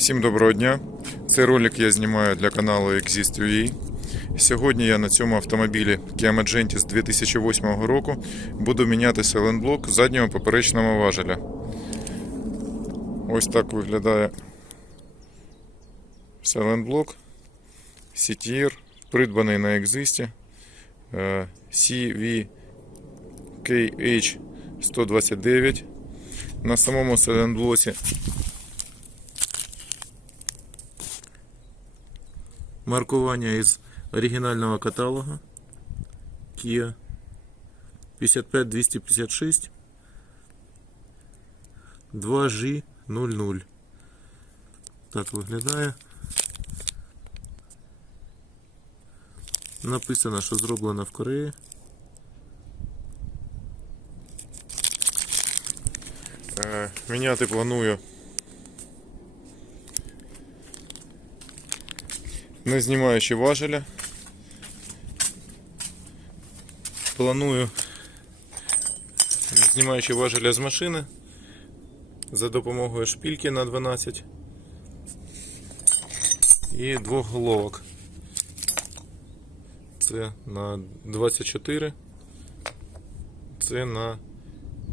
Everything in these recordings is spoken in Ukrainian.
Всім доброго дня! Цей ролик я знімаю для каналу Exist.ua. Сьогодні я на цьому автомобілі Kia Magentis 2008 року буду міняти сайлентблок заднього поперечного важеля. Ось так виглядає сайлентблок CTR, придбаний на Exist. е, CVKH 129. На самому сайлентблоці Маркування із оригінального каталога Kia 55256 2G00. Так виглядає. Написано, що зроблено в Кореї. Е, Міняти планую не знімаючи важеля. Планую, знімаючи важеля з машини за допомогою шпільки на 12 і двох головок. Це на 24, це на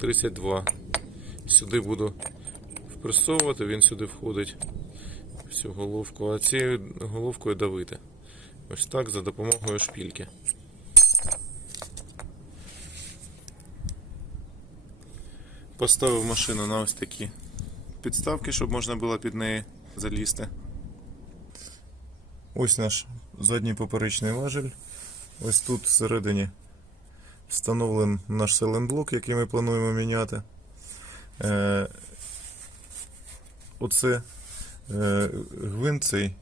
32. Сюди буду впресовувати, він сюди входить всю головку, а цією головкою давити. Ось так за допомогою шпільки. Поставив машину на ось такі підставки, щоб можна було під неї залізти. Ось наш задній поперечний важель. Ось тут всередині встановлений наш селенблок, який ми плануємо міняти. Е, Оце Гвинт цей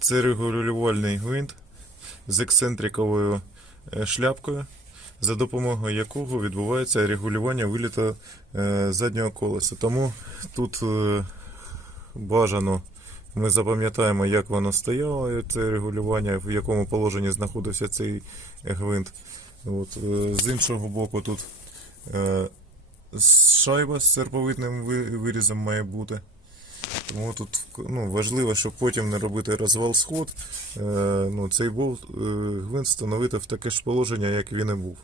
це регулювальний гвинт з ексцентриковою е, шляпкою, за допомогою якого відбувається регулювання виліту е, заднього колеса. Тому тут е, бажано ми запам'ятаємо, як воно стояло, це регулювання, в якому положенні знаходився цей гвинт. От, е, З іншого боку, тут е, шайба з серповидним вирізом має бути. Тому тут ну, важливо, щоб потім не робити розвал сход, е, ну, цей болт, е, гвинт встановити в таке ж положення, як він і був.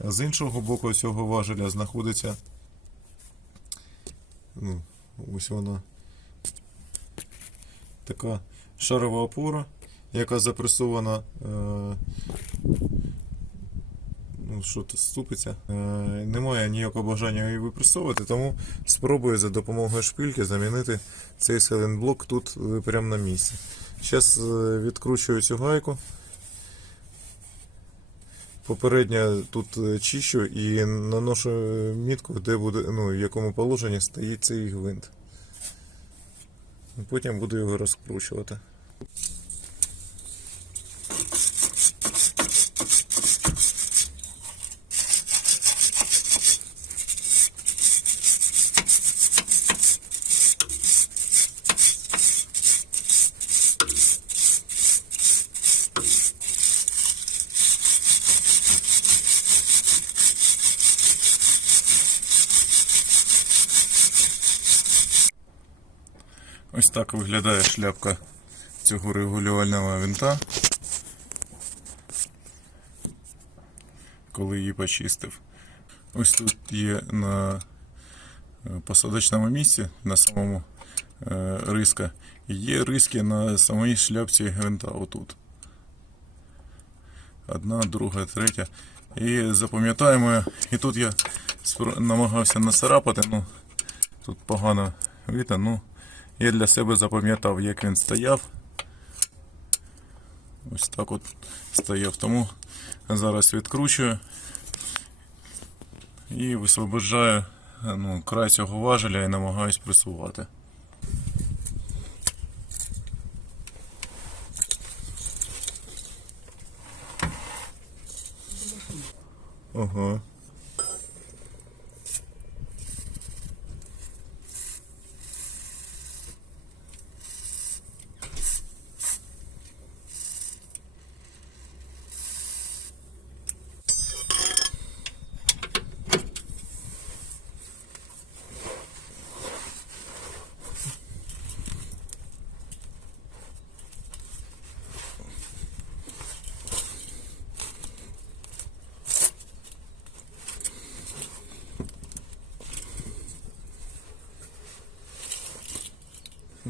З іншого боку цього важеля знаходиться ну, ось вона така шарова опора, яка запресована. Е, ну, що тут ступиться. Е, немає ніякого бажання її випресовувати, тому спробую за допомогою шпильки замінити цей селенблок тут е, прямо на місці. Зараз відкручую цю гайку. Попередньо тут е, чищу і наношу е, мітку, де буде, ну, в якому положенні стоїть цей гвинт. Потім буду його розкручувати. Так виглядає шляпка цього регулювального винта. Коли її почистив. Ось тут є на е, посадочному місці, на самому е, риска. Є риски на самій шляпці гвинта отут. Одна, друга, третя. І запам'ятаємо, і тут я намагався нацарапати, ну тут погано видно, ну я для себе запам'ятав, як він стояв. Ось так от стояв. Тому зараз відкручую і висвобождаю ну, край цього важеля і намагаюсь присувати. Ага.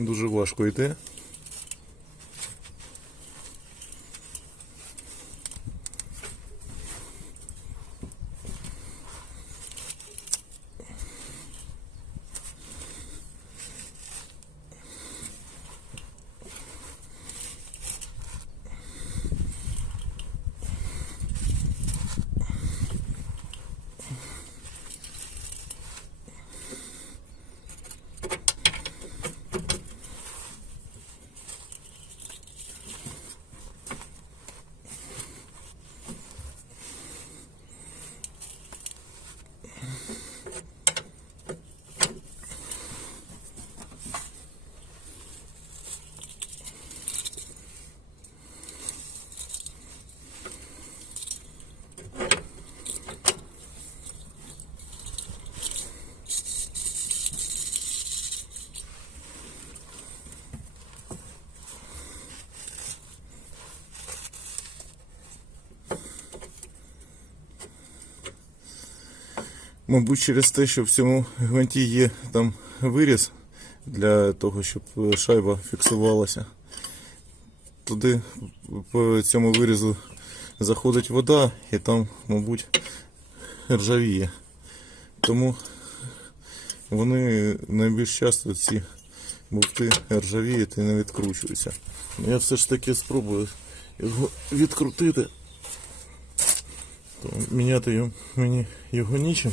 Дуже важко йде. Мабуть, через те, що в цьому гвинті є там виріз для того, щоб е, шайба фіксувалася. Туди по цьому вирізу заходить вода і там, мабуть, ржавіє. Тому вони найбільш часто ці бовти ржавіють і не відкручуються. Я все ж таки спробую його відкрутити. То міняти його, мені його нічим.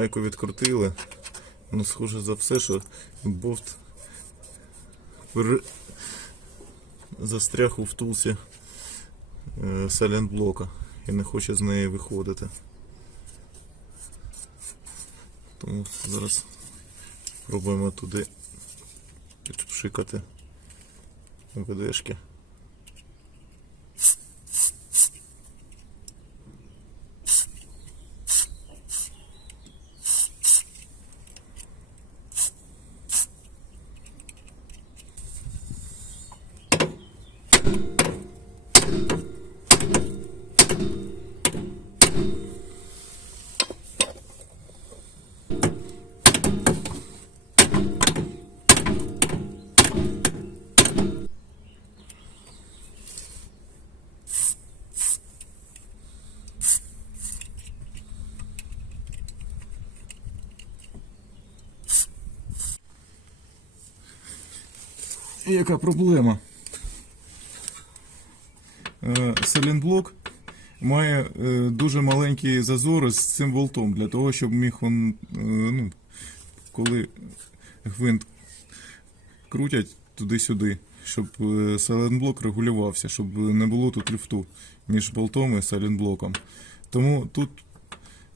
Гайку відкрутили. Ну, схоже за все, що бофт застряг у втулці сайлентблока і не хоче з неї виходити. Тому зараз спробуємо туди підшикати ВДшки. Яка проблема? Е, Селенблок має е, дуже маленькі зазори з цим болтом, для того, щоб міг він, е, ну, коли гвинт крутять туди-сюди, щоб е, регулювався, щоб не було тут люфту між болтом і сайлентблоком. Тому тут,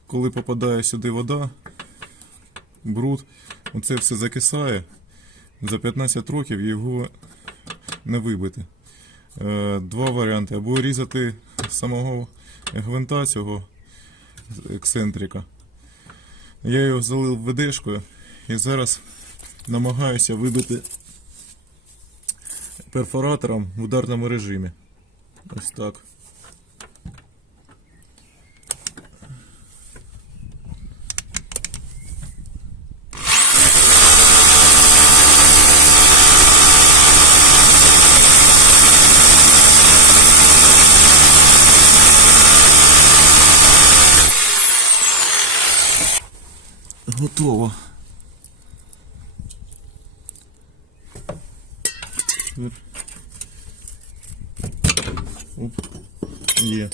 коли попадає сюди вода, бруд, оце все закисає. За 15 років його не вибити. Е, Два варіанти. Або різати самого гвинта цього ексцентрика. Я його залив ведешкою і зараз намагаюся вибити перфоратором в ударному режимі. Ось так. Готово. Оп. Є.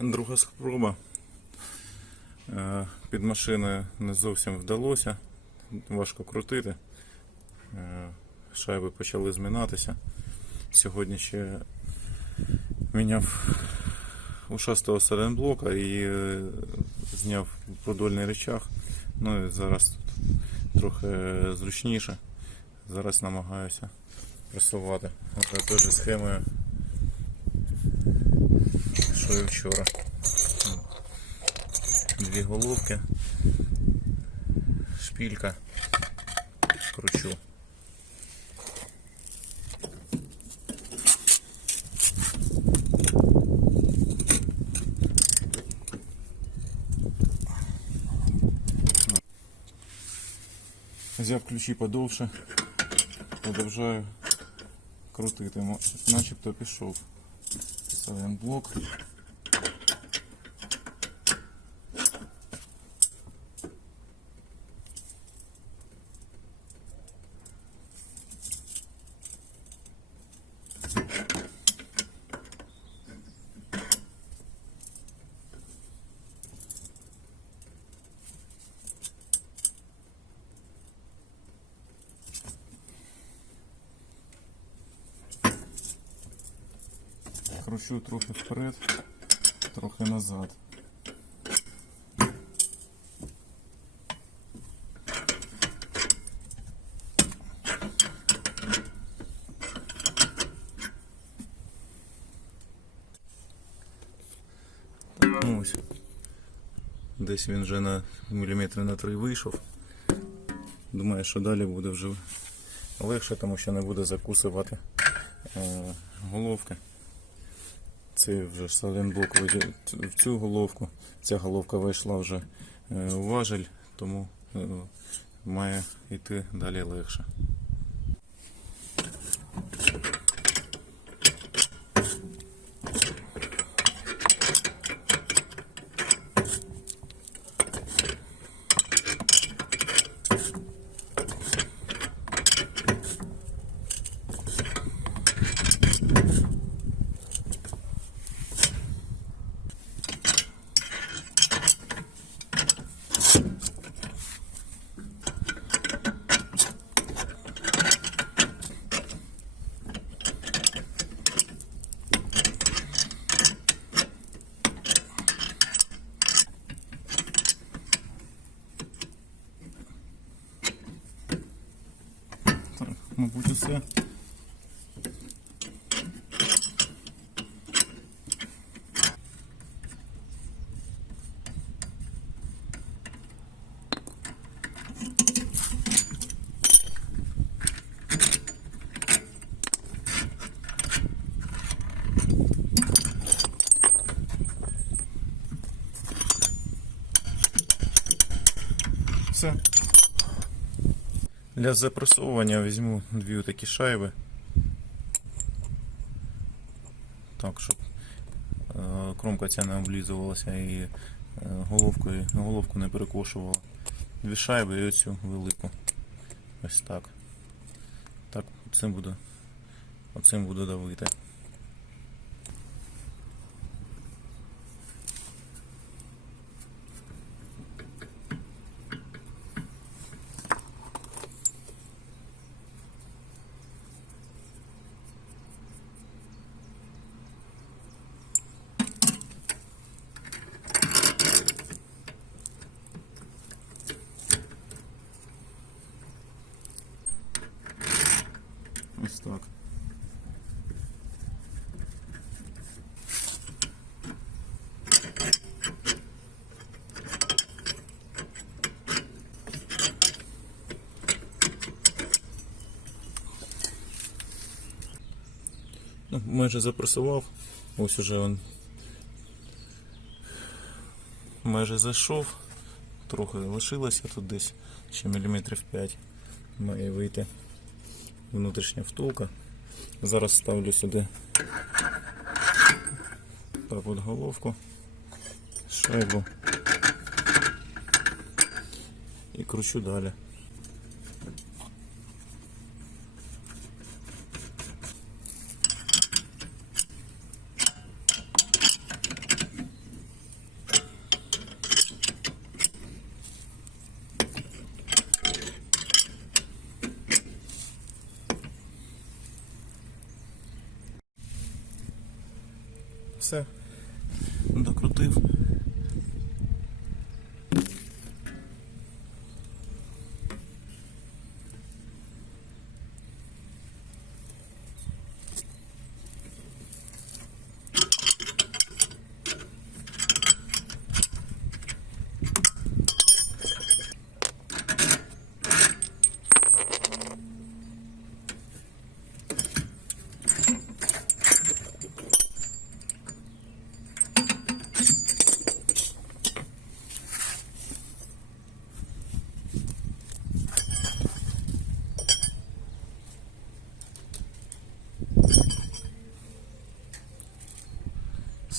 Друга спроба. Е, Під машиною не зовсім вдалося. Важко крутити. Е, Шайби почали зминатися. Сьогодні ще міняв у шостого сайлентблока і е, зняв продольний речах. Ну і зараз тут трохи зручніше. Зараз намагаюся пресувати. Тою схемою, що і вчора. Дві головки, шпілька, кручу. Взяв ключі подовше, продовжаю крутити, Мо- начебто пішов. Ставимо блок. Кручу трохи вперед, трохи назад. Ну. Десь він вже на міліметри на три вийшов. Думаю, що далі буде вже легше, тому що не буде закусувати е, головки. Це вже сайлентблок вийде в цю головку. Ця головка вийшла вже е, у важель, тому е, має йти далі легше. Так, мабуть, усе. Все. Для запресовування візьму дві такі шайби. Так, щоб е, кромка ця не облізувалася і е, головкою, головку не перекошувала. Дві шайби і оцю велику. Ось так. Так, цим буду, оцим буду давити. Ось так. Ну, майже запресував. Ось уже він майже зайшов. Трохи лишилося тут десь ще міліметрів 5 має вийти внутрішня втулка. Зараз ставлю сюди так шайбу і кручу далі. Все. Докрутив.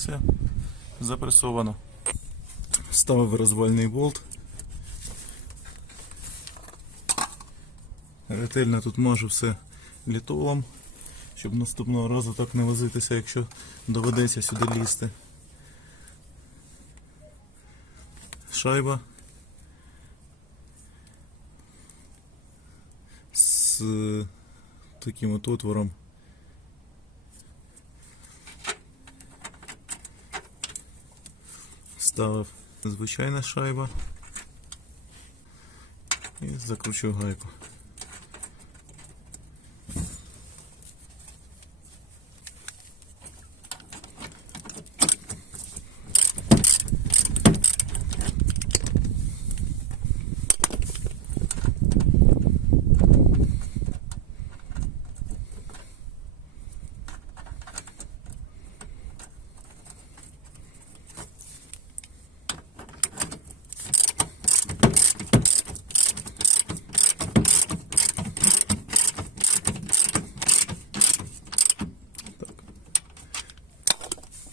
Все. Запресовано. Ставив розвальний болт. Ретельно тут мажу все літолом, щоб наступного разу так не возитися, якщо доведеться сюди лізти. Шайба. З таким от отвором. Ставив звичайна шайба і закручую гайку.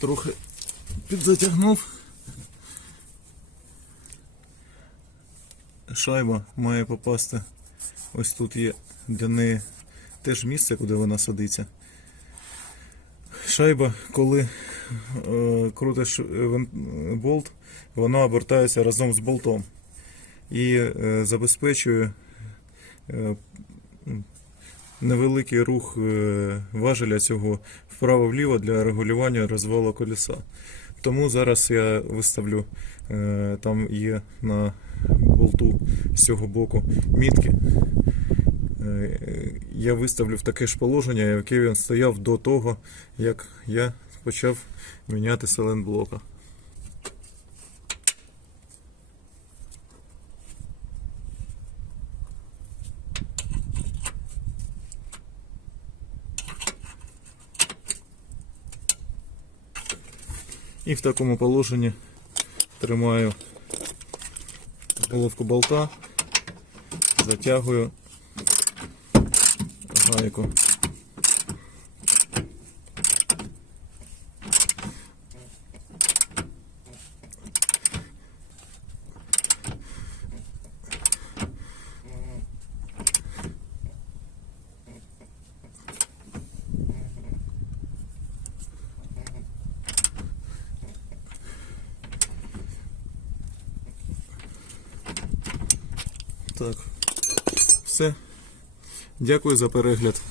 Трохи підзатягнув. Шайба має попасти. Ось тут є для неї теж місце, куди вона садиться. Шайба, коли е, крутиш болт, вона обертається разом з болтом і е, забезпечує е, невеликий рух е, важеля цього вправо-вліво для регулювання розвалу колеса. Тому зараз я виставлю, е, там є на болту з цього боку мітки. Е, Я виставлю в таке ж положення, яке він стояв до того, як я почав міняти селенблока. І в такому положенні тримаю головку болта, затягую гайку. Так. Все. Дякую за перегляд.